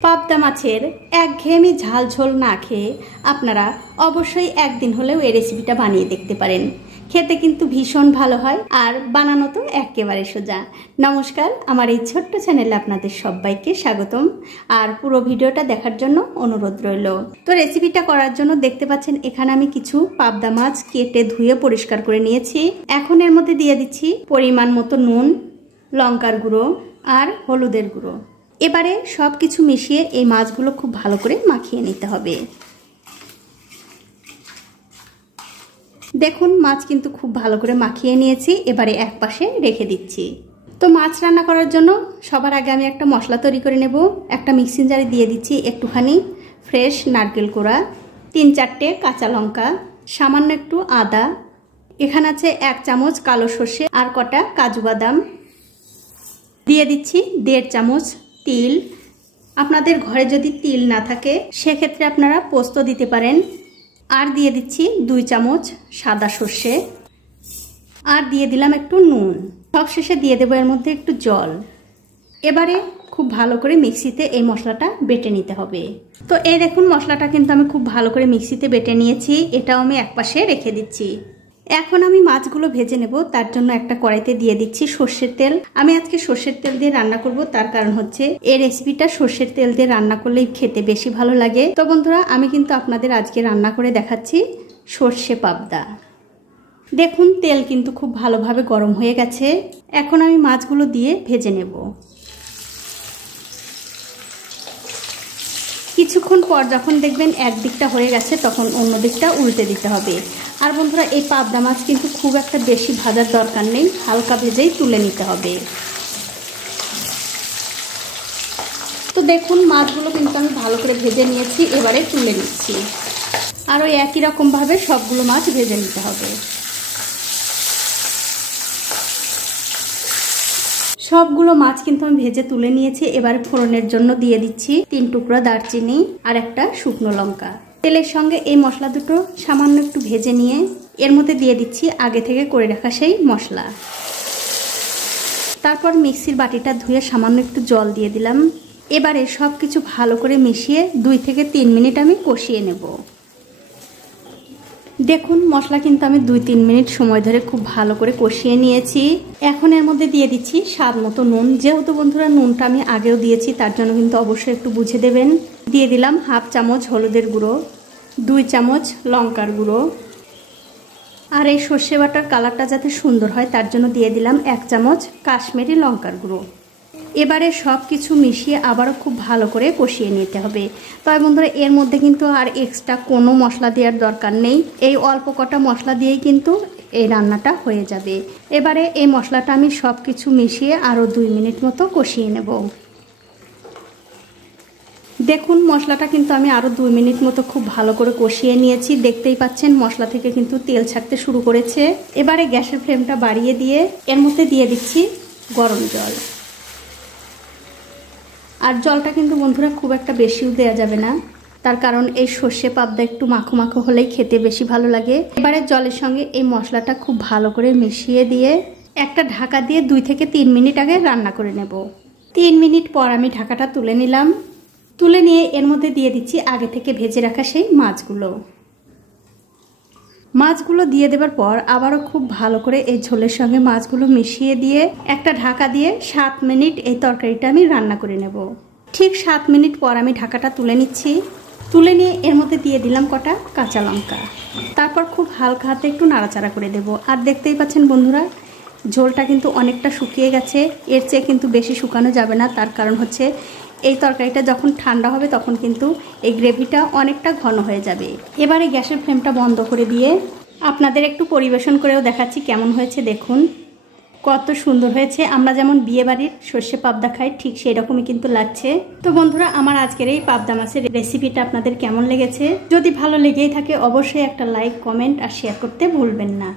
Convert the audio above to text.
পাবদা মাছের একঘেয়েমি ঝাল ঝোল না খেয়ে আপনারা অবশ্যই একদিন হলেও এই রেসিপিটা বানিয়ে দেখতে পারেন। খেতে কিন্তু ভীষণ ভালো হয় আর বানানো তো একেবারে সোজা। নমস্কার, আমার এই ছোট্ট চ্যানেলে আপনাদের সবাইকে স্বাগতম আর পুরো ভিডিওটা দেখার জন্য অনুরোধ রইল। তো রেসিপিটা করার জন্য দেখতে পাচ্ছেন এখানে আমি কিছু পাবদা মাছ কেটে ধুয়ে পরিষ্কার করে নিয়েছি। এখন এর মধ্যে দিয়ে দিচ্ছি পরিমাণ মতো নুন, লঙ্কার গুঁড়ো আর হলুদের গুঁড়ো। এবারে সব কিছু মিশিয়ে এই মাছগুলো খুব ভালো করে মাখিয়ে নিতে হবে। দেখুন মাছ কিন্তু খুব ভালো করে মাখিয়ে নিয়েছি, এবারে এক পাশে রেখে দিচ্ছি। তো মাছ রান্না করার জন্য সবার আগে আমি একটা মশলা তৈরি করে নেব। একটা মিক্সিং জারে দিয়ে দিচ্ছি একটুখানি ফ্রেশ নারকেল কোড়া, 3-4টে কাঁচা লঙ্কা, সামান্য একটু আদা, এখানে আছে 1 চামচ কালো সর্ষে আর কটা কাজু বাদাম, দিয়ে দিচ্ছি 1.5 চামচ তিল। আপনাদের ঘরে যদি তিল না থাকে সেক্ষেত্রে আপনারা পোস্ত দিতে পারেন। আর দিয়ে দিচ্ছি 2 চামচ সাদা সর্ষে আর দিয়ে দিলাম একটু নুন। সবশেষে দিয়ে দেবো এর মধ্যে একটু জল। এবারে খুব ভালো করে মিক্সিতে এই মশলাটা বেটে নিতে হবে। তো এই দেখুন মশলাটা কিন্তু আমি খুব ভালো করে মিক্সিতে বেটে নিয়েছি, এটাও আমি একপাশে রেখে দিচ্ছি। এখন আমি মাছগুলো ভেজে নেব। তার জন্য একটা কড়াইতে দিয়ে দিচ্ছি সর্ষের তেল। আমি আজকে সর্ষের তেল দিয়ে রান্না করব, তার কারণ হচ্ছে এই রেসিপিটা সর্ষের তেল দিয়ে রান্না করলেই খেতে বেশি ভালো লাগে। তো বন্ধুরা আমি কিন্তু আপনাদের আজকে রান্না করে দেখাচ্ছি সর্ষে পাবদা। দেখুন তেল কিন্তু খুব ভালোভাবে গরম হয়ে গেছে। এখন আমি মাছগুলো দিয়ে ভেজে নেব। কিছুক্ষণ পর যখন দেখবেন এক দিকটা হয়ে গেছে তখন অন্য দিকটা উল্টে দিতে হবে। আর বন্ধুরা এই পাবদা মাছ কিন্তু খুব একটা বেশি ভাজার দরকার নেই, হালকা ভেজেই তুলে নিতে হবে। তো দেখুন মাছগুলো কিন্তু আমি ভালো করে ভেজে নিয়েছি, এবারে তুলে নিচ্ছি। আর ওই একই রকমভাবে সবগুলো মাছ ভেজে নিতে হবে। সবগুলো মাছ কিন্তু আমি ভেজে তুলে নিয়েছি। এবারে ফোড়নের জন্য দিয়ে দিচ্ছি 3 টুকরা দারচিনি আর একটা শুকনো লঙ্কা। তেলের সঙ্গে এই মশলা দুটো সামান্য একটু ভেজে নিয়ে এর মধ্যে দিয়ে দিচ্ছি আগে থেকে করে রাখা সেই মশলা। তারপর মিক্সির বাটিটা ধুয়ে সামান্য একটু জল দিয়ে দিলাম। এবারে সব কিছু ভালো করে মিশিয়ে 2 থেকে 3 মিনিট আমি কষিয়ে নেব। দেখুন মশলা কিন্তু আমি 2-3 মিনিট সময় ধরে খুব ভালো করে কষিয়ে নিয়েছি। এখন এর মধ্যে দিয়ে দিচ্ছি স্বাদ মতো নুন। যেহেতু বন্ধুরা নুনটা আমি আগেও দিয়েছি তার জন্য কিন্তু অবশ্যই একটু বুঝে দেবেন। দিয়ে দিলাম 1/2 চামচ হলুদের গুঁড়ো, 2 চামচ লঙ্কার গুঁড়ো আর এই সর্ষে বাটার কালারটা যাতে সুন্দর হয় তার জন্য দিয়ে দিলাম 1 চামচ কাশ্মীরি লঙ্কার গুঁড়ো। এবারে সব কিছু মিশিয়ে আবারও খুব ভালো করে কষিয়ে নিতে হবে। তবে বন্ধুরা এর মধ্যে কিন্তু আর এক্সট্রা কোনো মশলা দেওয়ার দরকার নেই, এই অল্প কটা মশলা দিয়েই কিন্তু এই রান্নাটা হয়ে যাবে। এবারে এই মশলাটা আমি সব কিছু মিশিয়ে আরও 2 মিনিট মতো কষিয়ে নেব। দেখুন মশলাটা কিন্তু আমি আরও 2 মিনিট মতো খুব ভালো করে কষিয়ে নিয়েছি। দেখতেই পাচ্ছেন মশলা থেকে কিন্তু তেল ছাড়তে শুরু করেছে। এবারে গ্যাসের ফ্লেমটা বাড়িয়ে দিয়ে এর মধ্যে দিয়ে দিচ্ছি গরম জল। আর জলটা কিন্তু বন্ধুরা খুব একটা বেশিও দেওয়া যাবে না, তার কারণ এই সর্ষে পাবদা একটু মাখো মাখো হলেই খেতে বেশি ভালো লাগে। এবারে জলের সঙ্গে এই মশলাটা খুব ভালো করে মিশিয়ে দিয়ে একটা ঢাকা দিয়ে 2 থেকে 3 মিনিট আগে রান্না করে নেব। 3 মিনিট পর আমি ঢাকাটা তুলে নিলাম। তুলে নিয়ে এর মধ্যে দিয়ে দিচ্ছি আগে থেকে ভেজে রাখা সেই মাছগুলো দিয়ে দেবার পর আবারও খুব ভালো করে এই ঝোলের সঙ্গে মাছগুলো মিশিয়ে দিয়ে একটা ঢাকা দিয়ে 7 মিনিট এই তরকারিটা আমি রান্না করে নেব। ঠিক 7 মিনিট পর আমি ঢাকাটা তুলে নিচ্ছি। তুলে নিয়ে এর মধ্যে দিয়ে দিলাম কটা কাঁচা লঙ্কা। তারপর খুব হালকা হাতে একটু নাড়াচাড়া করে দেব। আর দেখতেই পাচ্ছেন বন্ধুরা ঝোলটা কিন্তু অনেকটা শুকিয়ে গেছে, এর চেয়ে কিন্তু বেশি শুকানো যাবে না। তার কারণ হচ্ছে এই তরকারিটা যখন ঠান্ডা হবে তখন কিন্তু এই গ্রেভিটা অনেকটা ঘন হয়ে যাবে। এবারে গ্যাসের ফ্লেমটা বন্ধ করে দিয়ে আপনাদের একটু পরিবেশন করেও দেখাচ্ছি কেমন হয়েছে। দেখুন কত সুন্দর হয়েছে। আমরা যেমন বিয়েবাড়ির সর্ষে পাবদা খাই ঠিক সেই রকমই কিন্তু লাগছে। তো বন্ধুরা আমার আজকের এই পাবদা মাছের রেসিপিটা আপনাদের কেমন লেগেছে? যদি ভালো লেগেই থাকে অবশ্যই একটা লাইক, কমেন্ট আর শেয়ার করতে ভুলবেন না।